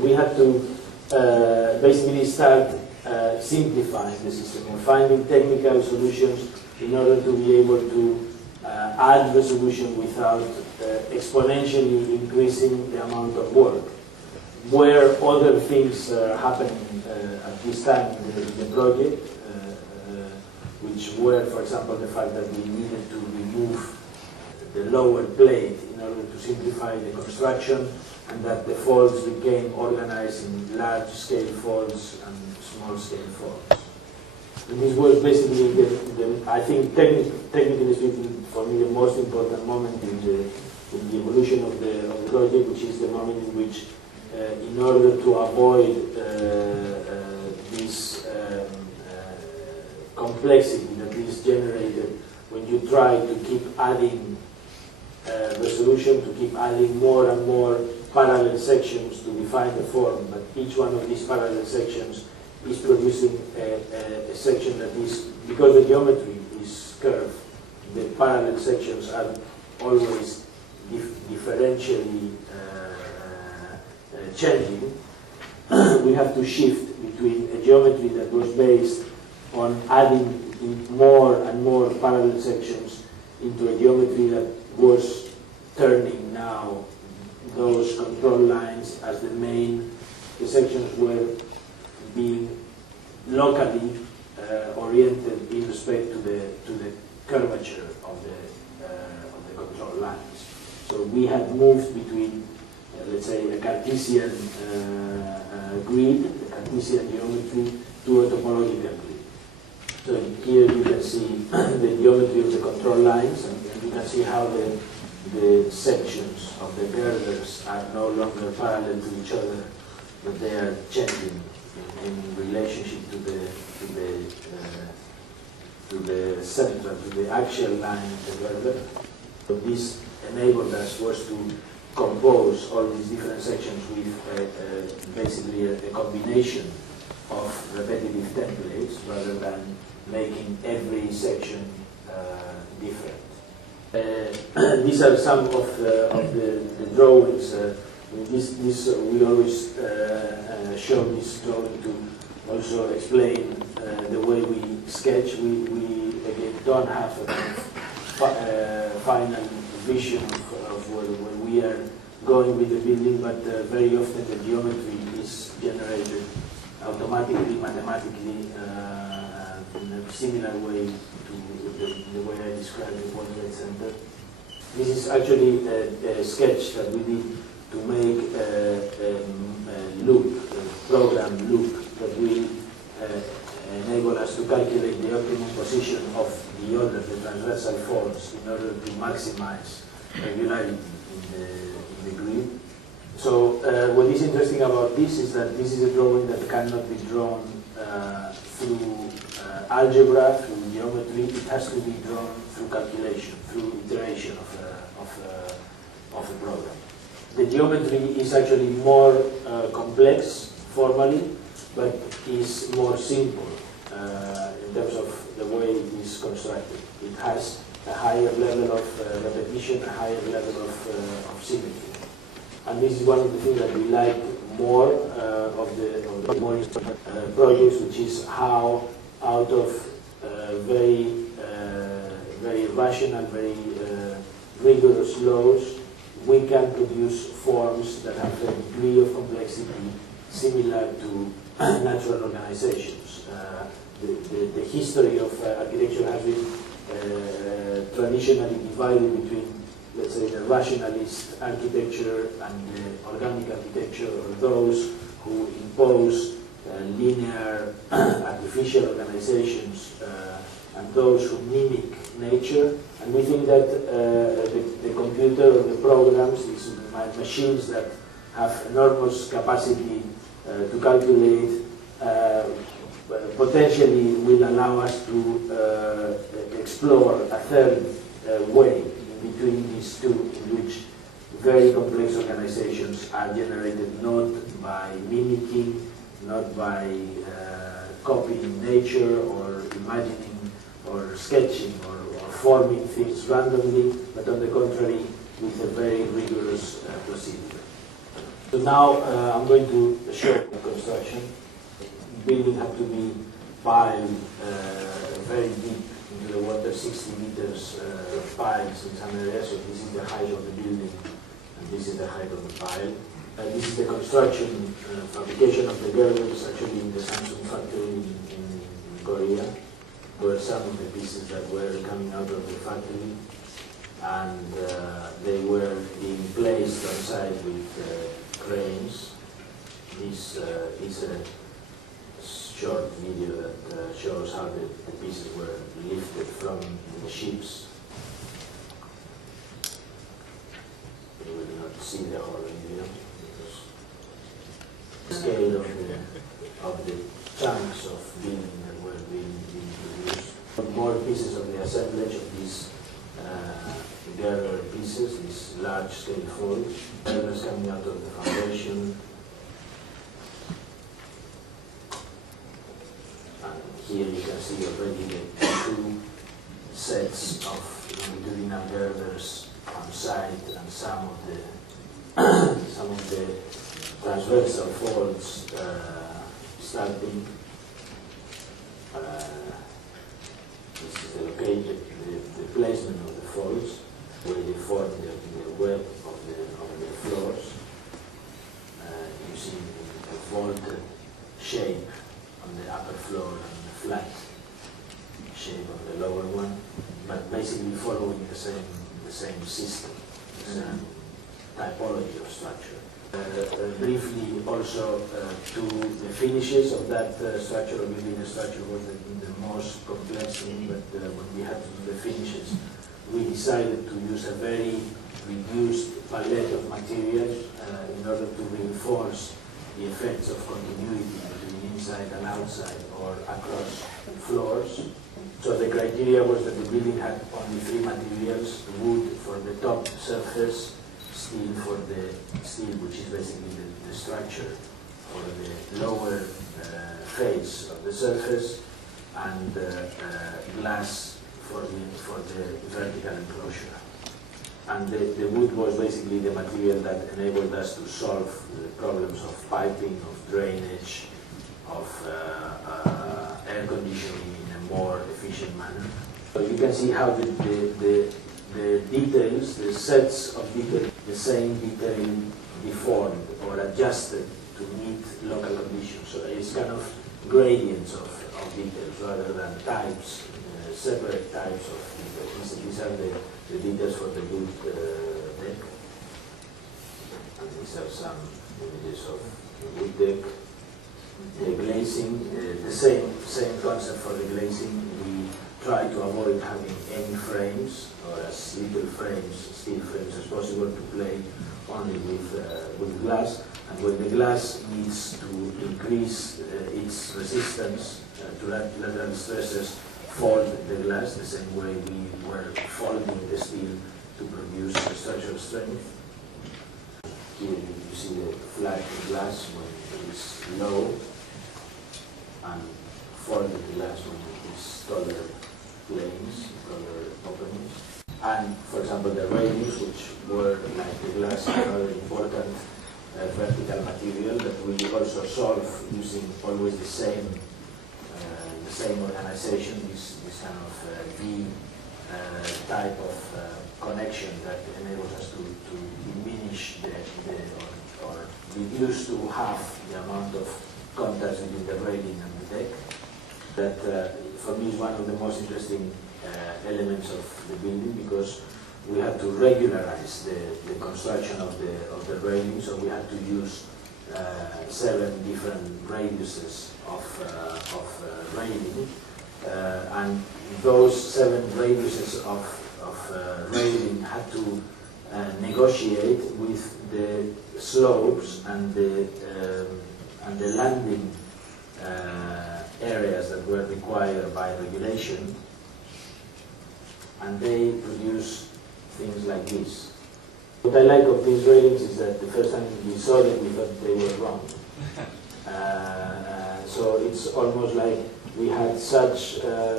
we had to basically start simplifying the system and finding technical solutions in order to be able to add resolution without exponentially increasing the amount of work. Where other things are happening at this time in the project, which were, for example, the fact that we needed to remove the lower plate in order to simplify the construction, and that the folds became organized in large-scale folds and small-scale folds. And this was basically, I think, technically speaking, for me, the most important moment in the evolution of the project, which is the moment in which, in order to avoid this complexity that is generated when you try to keep adding resolution, to keep adding more and more parallel sections to define the form, but each one of these parallel sections is producing a section that is, because the geometry is curved, the parallel sections are always differentially changing. We have to shift between a geometry that was based on adding in more and more parallel sections into a geometry that was turning now those control lines as the sections were being locally oriented in respect to the curvature of the control lines. So we had moved between, let's say, a Cartesian grid, the Cartesian geometry, to a topological grid. So here you can see the geometry of the control lines, and you can see how the sections of the girders are no longer parallel to each other, but they are changing in relationship to the center, to the axial line of the girder. So this enabled us was to compose all these different sections with basically a combination of repetitive templates rather than making every section different. These are some of the drawings. We always show this drawing to also explain the way we sketch. We again don't have a final vision of where we are going with the building, but very often the geometry is generated automatically, mathematically, in a similar way to the way I described the World Trade Center. This is actually a sketch that we did to make a loop, a program loop that will enable us to calculate the optimum position of the transversal folds in order to maximize regularity in the grid. So what is interesting about this is that this is a drawing that cannot be drawn through algebra, through geometry. It has to be drawn through calculation, through iteration of a program. The geometry is actually more complex formally, but is more simple in terms of the way it is constructed. It has a higher level of repetition, a higher level of symmetry. And this is one of the things that we like more of the more projects, which is how out of very rational, very rigorous laws, we can produce forms that have a degree of complexity similar to natural organizations. The history of architecture has been traditionally divided between, let's say, the rationalist architecture and the organic architecture, or those who impose linear artificial organizations and those who mimic nature. And we think that the computer or the programs, these machines that have enormous capacity to calculate, potentially will allow us to explore a third way in between these two, in which very complex organizations are generated not by mimicking, not by copying nature or imagining or sketching or forming things randomly, but on the contrary, with a very rigorous procedure. So now I'm going to show the construction. The building had to be piled very deep into the water, 60 meters piles in some areas. So this is the height of the building, and this is the height of the pile. This is the construction, fabrication of the girders, actually in the Samsung factory in Korea. There were some of the pieces that were coming out of the factory, and they were being placed on site with cranes. This is a short video that shows how the pieces were lifted from the ships. You will not see the whole video because the scale of the chunks of building that were being produced. More pieces of the assemblage of these girder pieces, these large-scale folds. Girders coming out of the foundation. And here you can see already the two sets of longitudinal girders on site, and some of the transversal folds starting. This is the placement of the folds, where they form the web of the floors. You see the vaulted shape on the upper floor and the flat shape of the lower one, but basically following the same system, the same typology of structure. Briefly also to the finishes of that structure. Obviously the structure was the most complex thing, but when we had to do the finishes, we decided to use a very reduced palette of materials in order to reinforce the effects of continuity between inside and outside or across floors. So the criteria was that the building had only three materials: wood for the top surface, steel for the steel, which is basically the structure for the lower face of the surface, and glass for the vertical enclosure. And the wood was basically the material that enabled us to solve the problems of piping, of drainage, of air conditioning in a more efficient manner. So you can see how the details, the sets of details, the same detail deformed or adjusted to meet local conditions. So it's kind of gradients of details rather than types, separate types of details. These are the details for the wood deck. And these are some images of the wood deck. The glazing, the same concept for the glazing. We try to avoid having any frames, or as little frames, steel frames as possible, to play only with glass. And when the glass needs to increase its resistance to lateral stresses, fold the glass the same way we were folding the steel to produce the structural strength. Here you see the flat glass when it is low, and folded glass when it is taller planes, taller openings. And for example, the railings, which were like the glass, another important vertical material that we also solve using always the same organization, this kind of V type of connection that enables us to diminish or reduce to half the amount of contacts between the railing and the deck. That for me is one of the most interesting elements of the building, because we had to regularize the construction of the railing, so we had to use 7 different radiuses of railing, and those 7 radiuses of railing had to negotiate with the slopes and the landing areas that were required by regulation, and they produce things like this. What I like of these railings is that the first time we saw them, we thought they were wrong. So it's almost like we had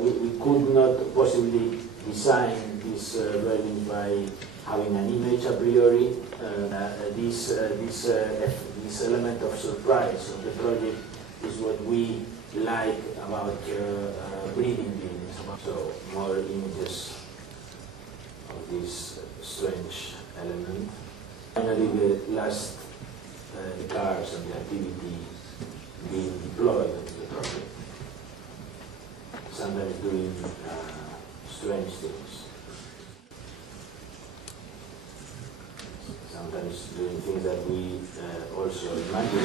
we could not possibly design these railings by having an image a priori. This element of surprise of the project is what we like about breeding buildings. So more images of this strange element. Finally, the last cars and the activity being deployed into the project. Sometimes doing strange things. Sometimes doing things that we also imagine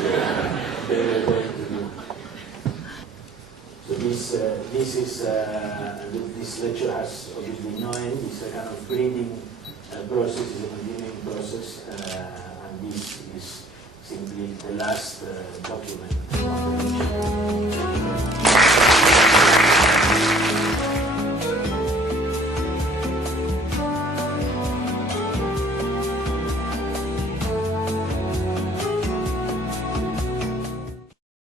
they were going to do. So this lecture has obviously no end. It's a kind of breeding process, it's a continuing process, and this is simply the last document of the lecture.